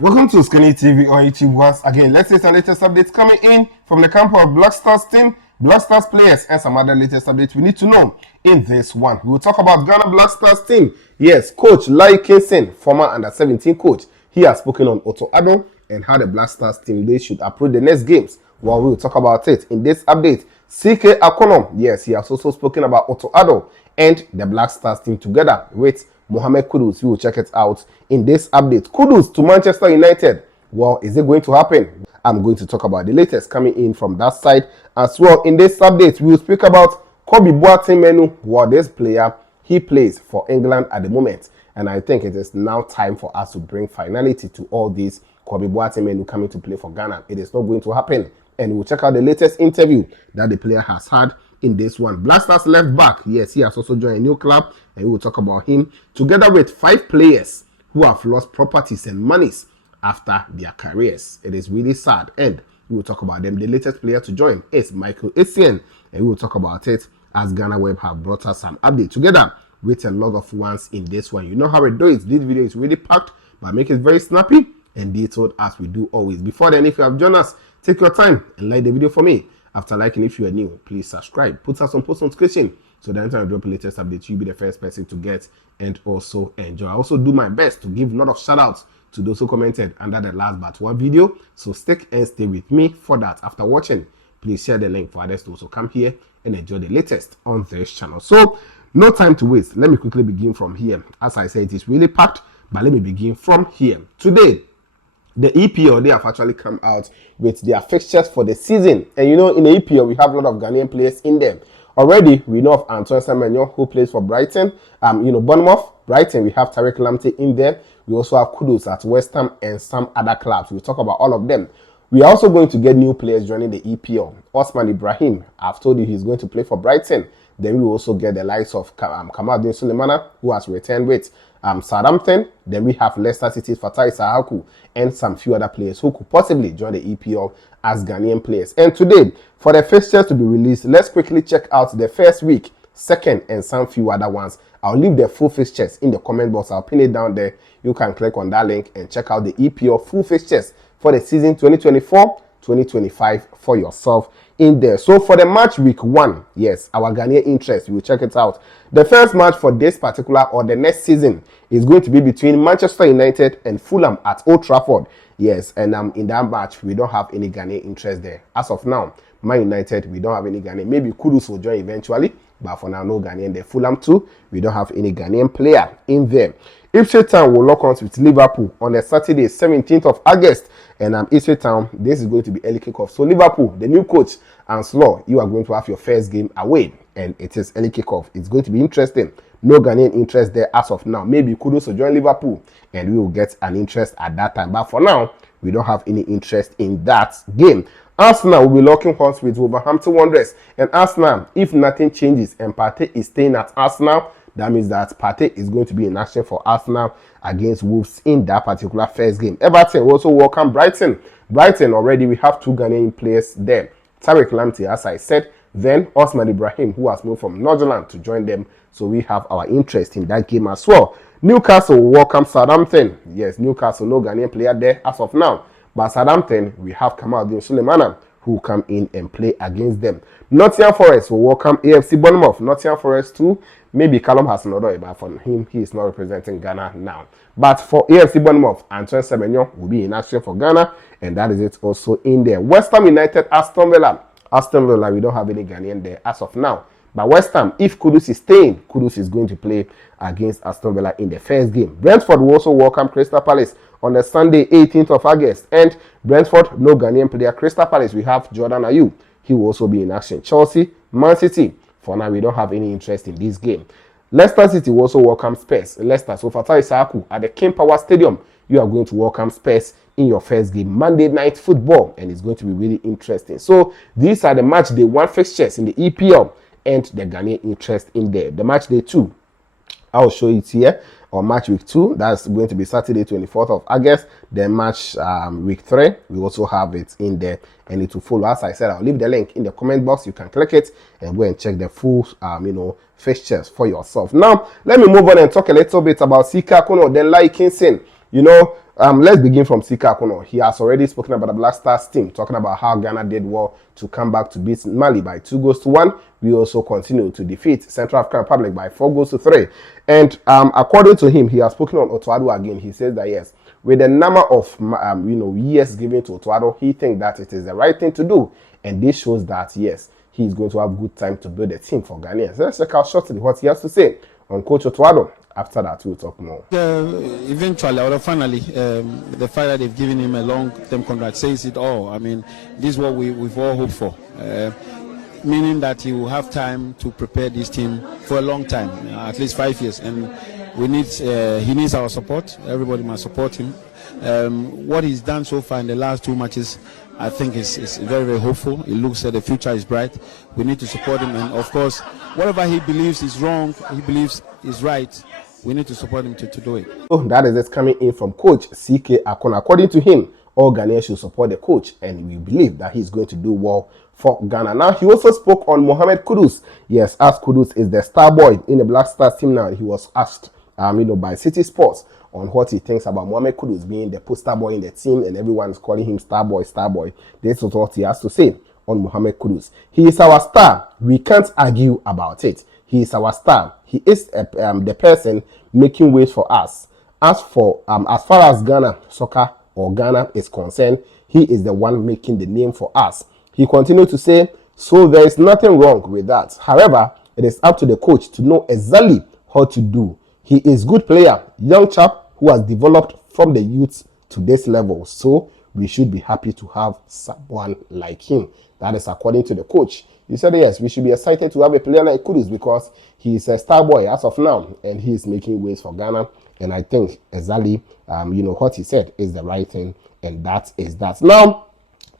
Welcome to OSIKANI TV on YouTube once again. Let's see some latest updates coming in from the camp of Black Stars team, Black Stars players, and some other latest updates we need to know in this one. We will talk about Ghana Black Stars team. Yes, coach Laryea Kingston, former under-17 coach, he has spoken on Otto Addo and how the Black Stars team they should approach the next games. Well, we will talk about it in this update. Akonnor, yes, he has also spoken about Otto Addo and the Black Stars team together with Mohamed Kudus. We will check it out in this update. Kudus to Manchester United. Well, is it going to happen? I'm going to talk about the latest coming in from that side as well. In this update, we will speak about Kobbie Mainoo. Well, this player, he plays for England at the moment. And I think it is now time for us to bring finality to all these Kobbie Mainoo coming to play for Ghana. It is not going to happen. And we'll check out the latest interview that the player has had in this one. Black Stars left back, yes, he has also joined a new club, and we will talk about him together with 5 players who have lost properties and monies after their careers. It is really sad, and we will talk about them. The latest player to join is Michael Essien, and we will talk about it as Ghana Web have brought us some update together with a lot of ones in this one. You know how it does. This video is really packed, but make it very snappy and detailed as we do always. Before then, if you have joined us, take your time and like the video for me. After liking, if you are new, please subscribe. Put us on post notification so that anytime I drop a latest update, you'll be the first person to get and also enjoy. I also do my best to give a lot of shout outs to those who commented under the last but one video. So stick and stay with me for that. After watching, please share the link for others to also come here and enjoy the latest on this channel. So no time to waste. Let me quickly begin from here. As I said, it is really packed, but let me begin from here. Today, the EPL, they have actually come out with their fixtures for the season. And you know, in the EPL, we have a lot of Ghanaian players in them. Already, we know of Antoine Semenyo, who plays for Brighton. Bournemouth, Brighton, we have Tariq Lamptey in there. We also have Kudus at West Ham and some other clubs. We'll talk about all of them. We are also going to get new players joining the EPL. Osman Ibrahim, I've told you he's going to play for Brighton. Then we will also get the likes of Kamaldeen Sulemana, who has returned with Southampton. Then we have Leicester City's Fatai Sahaku and some few other players who could possibly join the EPL as Ghanaian players. And today, for the fixtures to be released, let's quickly check out the first week, second, and some few other ones. I'll leave the full fixtures in the comment box. I'll pin it down there. You can click on that link and check out the EPL full fixtures for the season 2024-2025 for yourself in there. So for the match week 1, yes, our Ghanaian interest, we will check it out. The first match for this particular or the next season is going to be between Manchester United and Fulham at Old Trafford. Yes, and in that match, we don't have any Ghanaian interest there. As of now, Man United, we don't have any Ghanaian. Maybe Kudus will join eventually, but for now, no Ghanaian there. Fulham too, we don't have any Ghanaian player in there. Ipswich Town will lock on with Liverpool on a Saturday, 17th of August. And Ipswich Town, this is going to be early kickoff. So Liverpool, the new coach, and Slaw, you are going to have your first game away. And it is early kickoff. It's going to be interesting. No Ghanaian interest there as of now. Maybe Kudus will join Liverpool and we will get an interest at that time. But for now, we don't have any interest in that game. Arsenal will be locking horns with Wolverhampton Wanderers. And Arsenal, if nothing changes and Partey is staying at Arsenal, that means that Partey is going to be in action for Arsenal against Wolves in that particular first game. Everton will also welcome Brighton. Brighton, already we have 2 Ghanaian players there. Tariq Lamptey, as I said, then Osman Ibrahim, who has moved from Northern to join them. So we have our interest in that game as well. Newcastle will welcome Southampton. Yes, Newcastle, no Ghanaian player there as of now. But Southampton, we have Kamaldeen Sulemana, who come in and play against them. Nottingham Forest will welcome AFC Bournemouth. Nottingham Forest too. Maybe Callum has another, but for him, he is not representing Ghana now. But for AFC Bournemouth, Antoine Semenyo will be in action for Ghana, and that is it also in there. West Ham United, Aston Villa. Aston Villa, we don't have any Ghanaian there as of now. But West Ham, if Kudus is staying, Kudus is going to play against Aston Villa in the first game. Brentford will also welcome Crystal Palace on the Sunday, 18th of August. And Brentford, no Ghanaian player. Crystal Palace, we have Jordan Ayew. He will also be in action. Chelsea, Man City. For now, we don't have any interest in this game. Leicester City will also welcome Spurs. Leicester, so Fatai Sahaku at the King Power Stadium, you are going to welcome Spurs in your first game, Monday Night Football, and it's going to be really interesting. So these are the match day 1 fixtures in the EPL and the Ghanaian interest in there. The match day 2, I'll show it here. Or match week 2, that's going to be Saturday 24th of August. Then match week 3, we also have it in there and it will follow. As I said, I'll leave the link in the comment box. You can click it and go and check the full fixtures for yourself. Now let me move on and talk a little bit about Akonnor, then Laryea Kingston. let's begin from Akonnor. He has already spoken about the Black Stars team, talking about how Ghana did well to come back to beat Mali by 2-1. We also continue to defeat Central African Republic by 4-3. And according to him, he has spoken on Otto again. He says that yes, with the number of years given to Otto, he thinks that it is the right thing to do, and this shows that yes, he is going to have good time to build a team for Ghanaians. Let's check out shortly what he has to say on Coach Otto. After that, we'll talk more. Eventually, or finally, the fact that they've given him a long-term contract says it all. I mean, this is what we've all hoped for. Meaning that he will have time to prepare this team for a long time, at least 5 years. And he needs our support. Everybody must support him. What he's done so far in the last 2 matches, I think is very, very hopeful. It looks that the future is bright. We need to support him. And of course, whatever he believes is wrong, he believes is right, we need to support him to do it. So that is it coming in from Coach CK Akonnor. According to him, all Ghanaians should support the coach, and we believe that he's going to do well for Ghana. Now, he also spoke on Mohamed Kudus. Yes, as Kudus is the star boy in the Black Stars team now. He was asked, by City Sports on what he thinks about Mohamed Kudus being the poster boy in the team, and everyone is calling him star boy, star boy. This is what he has to say on Mohamed Kudus. He is our star. We can't argue about it. He is our star. He is the person making ways for us. As far as Ghana soccer or Ghana is concerned, he is the one making the name for us. He continued to say, so there is nothing wrong with that. However, it is up to the coach to know exactly how to do. He is a good player, young chap who has developed from the youth to this level. So we should be happy to have someone like him. That is according to the coach. He said, yes, we should be excited to have a player like Kudus because he is a star boy as of now, and he is making ways for Ghana. And I think exactly, what he said is the right thing, and that is that. Now,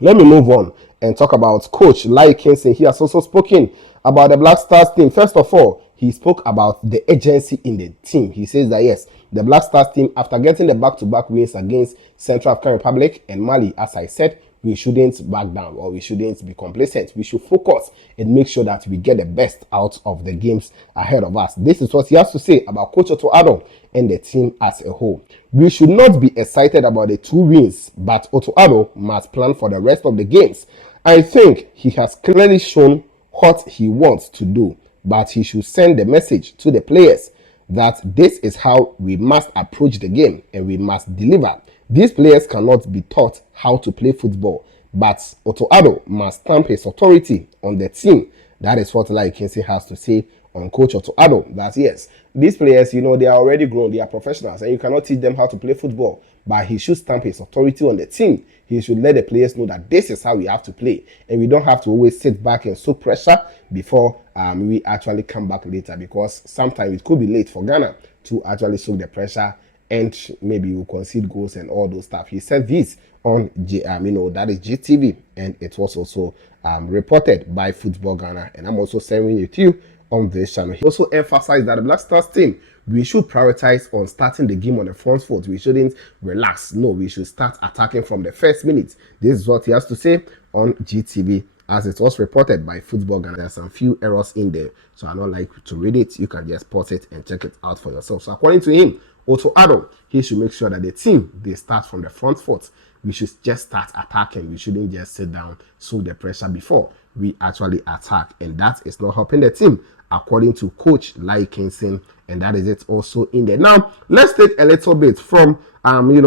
let me move on and talk about Coach Laryea Kingston. He has also spoken about the Black Stars team. First of all, he spoke about the urgency in the team. He says that, yes, the Black Stars team, after getting the back-to-back wins against Central African Republic and Mali, as I said, we shouldn't back down or we shouldn't be complacent. We should focus and make sure that we get the best out of the games ahead of us. This is what he has to say about Coach Otto and the team as a whole. We should not be excited about the 2 wins, but Otto must plan for the rest of the games. I think he has clearly shown what he wants to do, but he should send the message to the players that this is how we must approach the game and we must deliver. These players cannot be taught how to play football, but Otto must stamp his authority on the team. That is what Laryea Kingston has to say on Coach Otto. That yes, these players, they are already grown, they are professionals, and you cannot teach them how to play football, but he should stamp his authority on the team. He should let the players know that this is how we have to play, and we don't have to always sit back and soak pressure before we actually come back later, because sometimes it could be late for Ghana to actually soak the pressure, and maybe you concede goals and all those stuff. He said this on that is GTV, and it was also reported by Football Ghana, and I'm also sharing it to you on this channel. He also emphasized that the Black Stars team, we should prioritize on starting the game on the front foot. We shouldn't relax. No, we should start attacking from the first minute. This is what he has to say on GTV, as it was reported by Football Ghana. There's some few errors in there, so I don't like to read it. You can just pause it and check it out for yourself. So according to him, Addo, he should make sure that the team, they start from the front foot. We should just start attacking. We shouldn't just sit down, soak the pressure before we actually attack, and that is not helping the team, according to Coach Laryea Kingston, and that is it also in there. Now, let's take a little bit from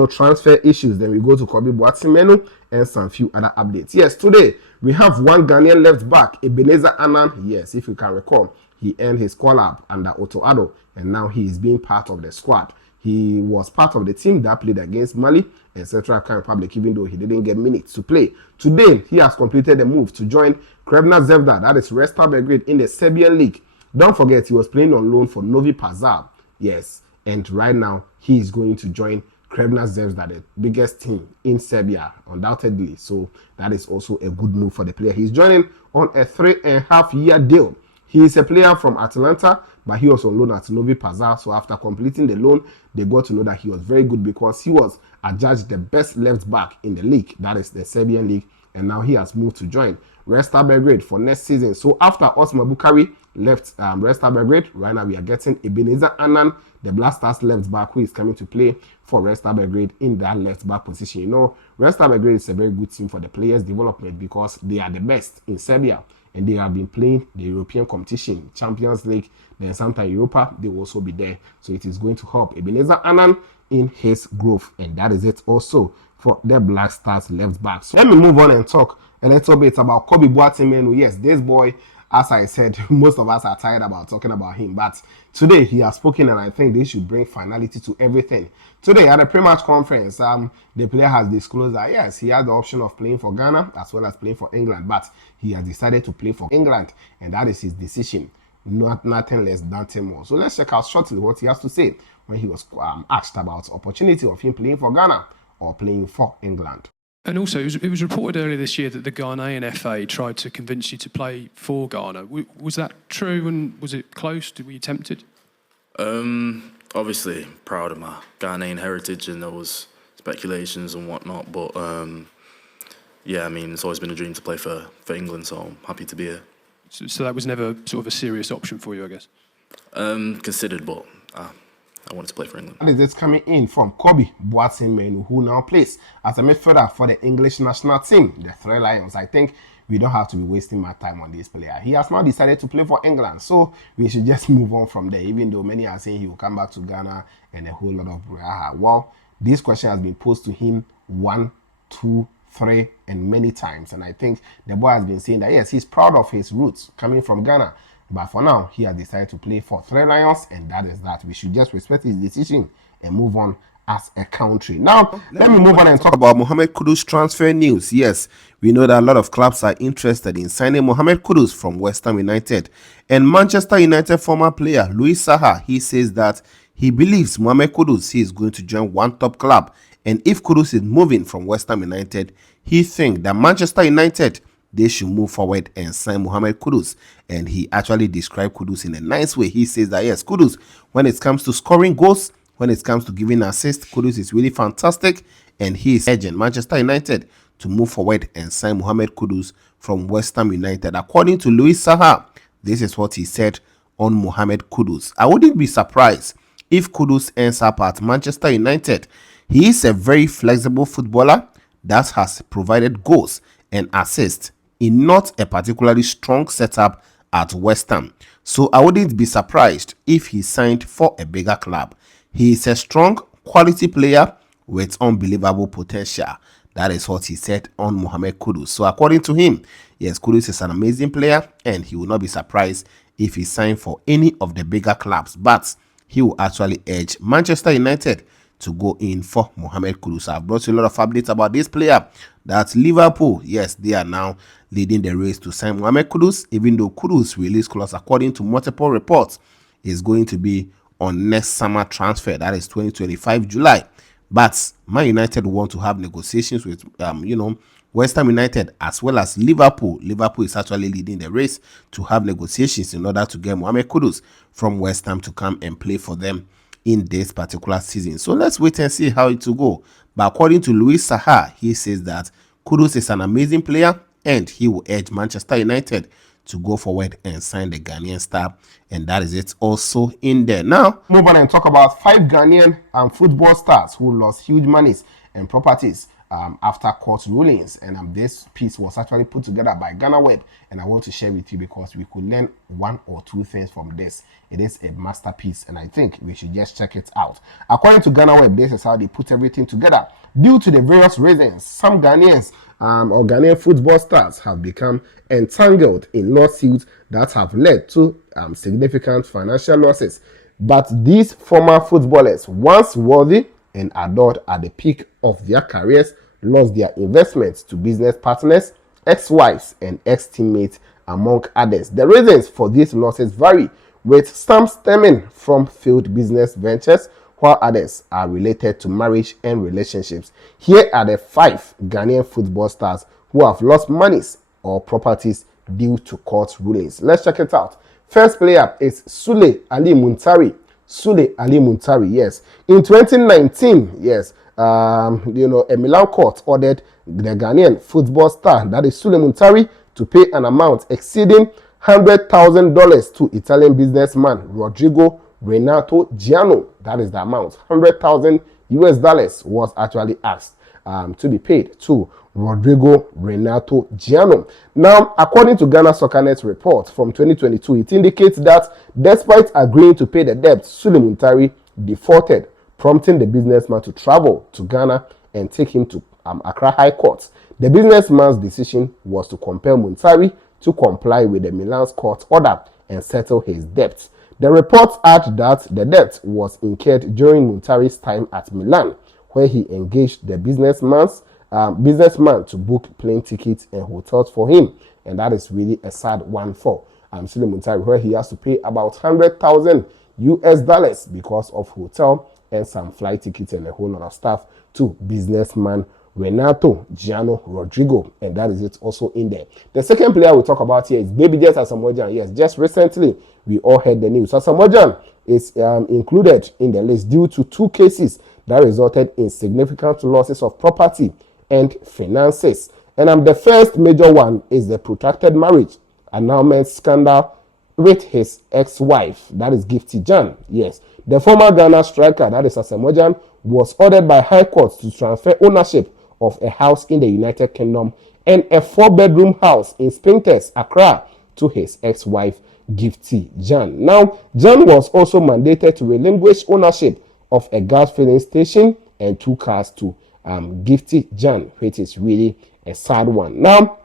transfer issues. Then we go to Kobbie, Mainoo, and some few other updates. Yes, today we have one Ghanaian left back, Ebenezer Annan. Yes, if you can recall, he earned his call-up under Otto, and now he is being part of the squad. He was part of the team that played against Mali and Central African Republic, even though he didn't get minutes to play. Today, he has completed the move to join Krevna Zvezda, that is Red Star Belgrade, in the Serbian league. Don't forget, he was playing on loan for Novi Pazar. Yes, and right now, he is going to join Krevna Zvezda, the biggest team in Serbia, undoubtedly. So that is also a good move for the player. He's joining on a 3.5-year deal. He is a player from Atlanta, but he was on loan at Novi Pazar. So after completing the loan, they got to know that he was very good because he was adjudged the best left back in the league. That is the Serbian league. And now he has moved to join Red Star Belgrade for next season. So after Osman Bukari left Red Star Belgrade. Right now, we are getting Ebenezer Annan, the Black Stars left back, who is coming to play for Red Star Belgrade in that left back position. You know, Red Star Belgrade is a very good team for the players' development because they are the best in Serbia and they have been playing the European competition, Champions League, then sometime Europa, they will also be there. So it is going to help Ebenezer Annan in his growth, and that is it also for the Black Stars left back. So let me move on and talk a little bit about Kobbie Mainoo. Yes, this boy, as I said, most of us are tired about talking about him, but today he has spoken, and I think they should bring finality to everything. Today at the pre-match conference, the player has disclosed that yes, he has the option of playing for Ghana as well as playing for England, but he has decided to play for England, and that is his decision. Nothing less than more. So let's check out shortly what he has to say when he was asked about opportunity of him playing for Ghana or playing for England. And also, it was reported earlier this year that the Ghanaian FA tried to convince you to play for Ghana. Was that true, and was it close? Were you tempted? Obviously, proud of my Ghanaian heritage, and there was speculations and whatnot. But yeah, I mean, it's always been a dream to play for England, so I'm happy to be here. So that was never sort of a serious option for you, I guess? Considered, but I wanted to play for England. And it's coming in from Kobbie Mainoo, who now plays as a midfielder for the English national team, the Three Lions. I think we don't have to be wasting my time on this player. He has now decided to play for England, so we should just move on from there, even though many are saying he will come back to Ghana and a whole lot of well, this question has been posed to him 1, 2, 3 and many times, and I think the boy has been saying that yes, he's proud of his roots coming from Ghana, but for now he has decided to play for Three Lions, and that is that. We should just respect his decision and move on as a country. Now let me move on and talk about Mohamed Kudus transfer news. Yes, we know that a lot of clubs are interested in signing Mohamed Kudus from West Ham United, and Manchester United former player Louis Saha, he says that he believes Mohamed Kudus is going to join one top club. And if Kudus is moving from West Ham United, he thinks that Manchester United, they should move forward and sign Mohamed Kudus. And he actually described Kudus in a nice way. He says that yes, Kudus, when it comes to scoring goals, when it comes to giving assists, Kudus is really fantastic. And he is urging Manchester United to move forward and sign Mohamed Kudus from West Ham United. According to Louis Saha, this is what he said on Mohamed Kudus. I wouldn't be surprised if Kudus ends up at Manchester United. He is a very flexible footballer that has provided goals and assists in not a particularly strong setup at West Ham. So I wouldn't be surprised if he signed for a bigger club. He is a strong, quality player with unbelievable potential. That is what he said on Mohamed Kudus. So according to him, yes, Kudus is an amazing player and he will not be surprised if he signed for any of the bigger clubs. But he will actually urge Manchester United to go in for Mohamed Kudus. I've brought you a lot of updates about this player. That Liverpool, yes, they are now leading the race to sign Mohamed Kudus, even though Kudus' release clause, according to multiple reports, is going to be on next summer transfer. That is 2025 July. But Man United want to have negotiations with, West Ham United as well as Liverpool. Liverpool is actually leading the race to have negotiations in order to get Mohamed Kudus from West Ham to come and play for them in this particular season. So let's wait and see how it will go. But according to Louis Saha, he says that Kudus is an amazing player and he will urge Manchester United to go forward and sign the Ghanaian star. And that is it also in there. Now, move on and talk about 5 Ghanaian football stars who lost huge monies and properties after court rulings. And this piece was actually put together by Ghana Web, and I want to share with you because we could learn 1 or 2 things from this. It is a masterpiece, and I think we should just check it out. According to Ghana Web, this is how they put everything together. Due to the various reasons, some Ghanaians or Ghanaian football stars have become entangled in lawsuits that have led to significant financial losses. But these former footballers, once worthy and adored at the peak of their careers, lost their investments to business partners, ex-wives, and ex-teammates, among others. The reasons for these losses vary, with some stemming from failed business ventures, while others are related to marriage and relationships. Here are the 5 Ghanaian football stars who have lost monies or properties due to court rulings. Let's check it out. First player is Sule Ali Muntari. Sule Ali Muntari, yes. In 2019, yes, a Milan court ordered the Ghanaian football star, that is Sule Muntari, to pay an amount exceeding $100,000 to Italian businessman Rodrigo Renato Giano. That is the amount. $100,000 was actually asked to be paid to Rodrigo Renato Giano. Now, according to Ghana SoccerNet report from 2022, it indicates that despite agreeing to pay the debt, Sule Muntari defaulted, prompting the businessman to travel to Ghana and take him to Accra High Court. The businessman's decision was to compel Muntari to comply with the Milan's court order and settle his debts. The reports add that the debt was incurred during Muntari's time at Milan, where he engaged the businessman to book plane tickets and hotels for him. And that is really a sad one for Sule Muntari, where he has to pay about $100,000 because of hotel and some flight tickets and a whole lot of stuff to businessman Renato Giano Rodrigo, and that is it also in there. The second player we'll talk about here is Baby Jess Asamoah. Yes, just recently we all heard the news. Asamoah is included in the list due to 2 cases that resulted in significant losses of property and finances. And the first major one is the protracted marriage annulment scandal with his ex-wife, that is Gifty Jan. Yes, the former Ghana striker, that is Asamoah, was ordered by High Court to transfer ownership of a house in the United Kingdom and a 4-bedroom house in Spintex, Accra, to his ex-wife, Gifty Jan. Now, Jan was also mandated to relinquish ownership of a gas filling station and 2 cars to Gifty Jan, which is really a sad one. Now,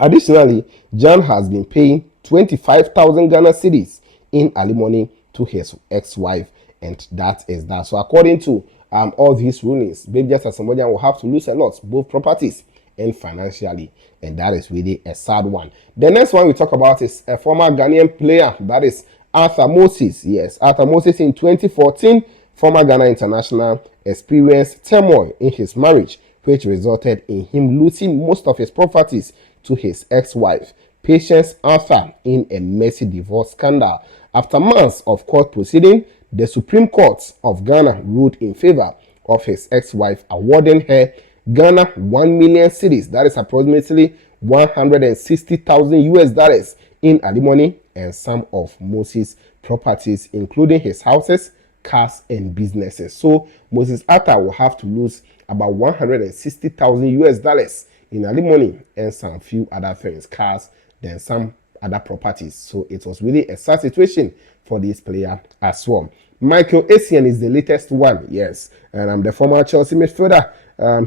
additionally, Jan has been paying 25,000 Ghana cedis in alimony to his ex-wife, and that is that. So according to all these rulings, Baby Jess Asamoah will have to lose a lot, both properties and financially, and that is really a sad one. The next one we talk about is a former Ghanaian player, that is Arthur Moses. Yes, Arthur Moses in 2014, former Ghana international, experienced turmoil in his marriage, which resulted in him losing most of his properties to his ex-wife, Patience Arthur, in a messy divorce scandal. After months of court proceeding, the Supreme Court of Ghana ruled in favor of his ex-wife, awarding her Ghana 1 million cedis, that is approximately $160,000 in alimony, and some of Moses' properties, including his houses, cars, and businesses. So Moses Arthur will have to lose about $160,000 in alimony and some few other things, cars, then some other properties. So it was really a sad situation for this player as well. Michael Essien is the latest one, yes, and the former Chelsea midfielder.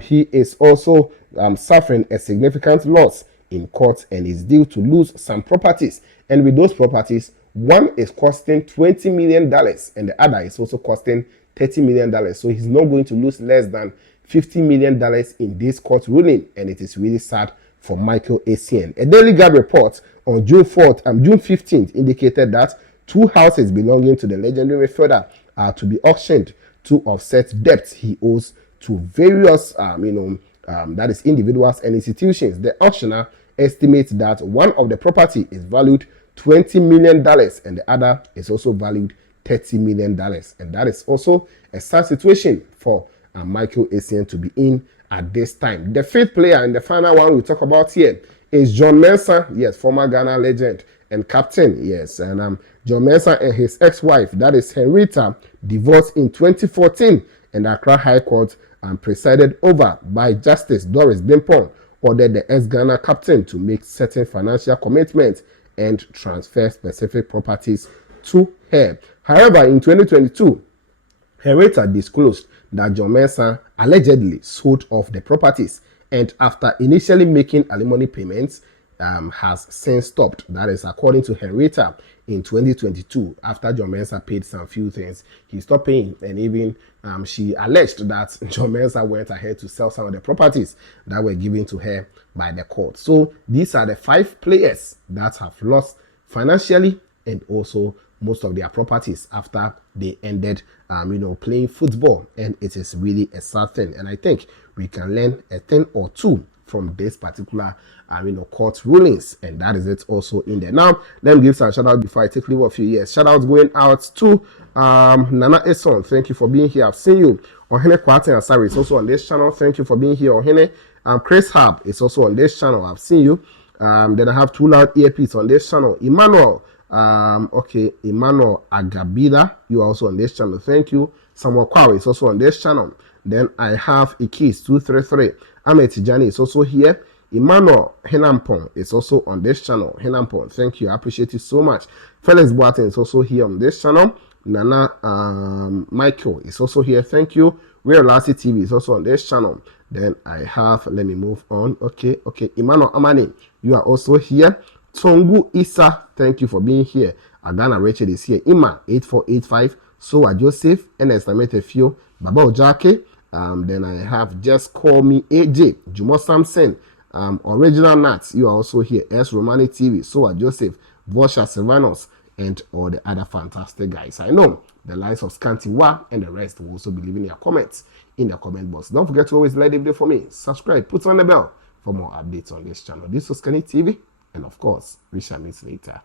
He is also suffering a significant loss in court and is due to lose some properties. And with those properties, one is costing $20 million and the other is also costing $30 million. So he's not going to lose less than $50 million in this court ruling, and it is really sad for Michael Essien. A Daily Guard report on June 15th indicated that 2 houses belonging to the legendary midfielder are to be auctioned to offset debts he owes to various, that is individuals and institutions. The auctioneer estimates that one of the property is valued $20 million and the other is also valued $30 million. And that is also a sad situation for Michael Essien to be in at this time. The 5th player and the final one we talk about here is John Mensah, yes, former Ghana legend and captain, yes, and John Mensah and his ex-wife, that is Henrietta, divorced in 2014, and Accra High Court, presided over by Justice Doris Bimpong, ordered the ex-Ghana captain to make certain financial commitments and transfer specific properties to her. However, in 2022, Henrietta disclosed that John Mensah allegedly sold off the properties, and after initially making alimony payments, has since stopped. That is according to Henrietta. In 2022, after John Mensah paid some few things, he stopped paying, and even she alleged that John Mensah went ahead to sell some of the properties that were given to her by the court. So these are the 5 players that have lost financially and also most of their properties after they ended playing football, and it is really a sad thing. And I think we can learn a thing or two from this particular court rulings, and that is it also in there. Now let me give some shout out before I take leave of you. Yes, shout out going out to Nana Eson, thank you for being here. I've seen you. Ohene Kwate Asari is also on this channel, thank you for being here. Ohene Chris Hab is also on this channel, I've seen you. Then I have Too Loud Earpiece on this channel. Emmanuel, Emmanuel Agabida, you are also on this channel. Thank you. Samuel Kwawe is also on this channel. Then I have Ikis 233. Ahmed Tijani is also here. Emmanuel Henampon is also on this channel. Henampon, thank you. I appreciate you so much. Felix Boateng is also here on this channel. Nana Michael is also here. Thank you. Real Lassie TV is also on this channel. Then I have, let me move on. Okay. Emmanuel Amani, you are also here. Tongu Isa, thank you for being here. Agana Rachel is here. Ima 8485. Soa Joseph, and estimated few. Baba Ojake. Then I have Just Call Me AJ. Jumo Samson. Original Nats, you are also here. S Romani TV. Soa Joseph. Vosha Silvanos. And all the other fantastic guys. I know the likes of Scanty and the rest will also be leaving their comments in the comment box. Don't forget to always like the video for me. Subscribe, put on the bell for more updates on this channel. This was OSIKANI TV, and of course, we shall meet later.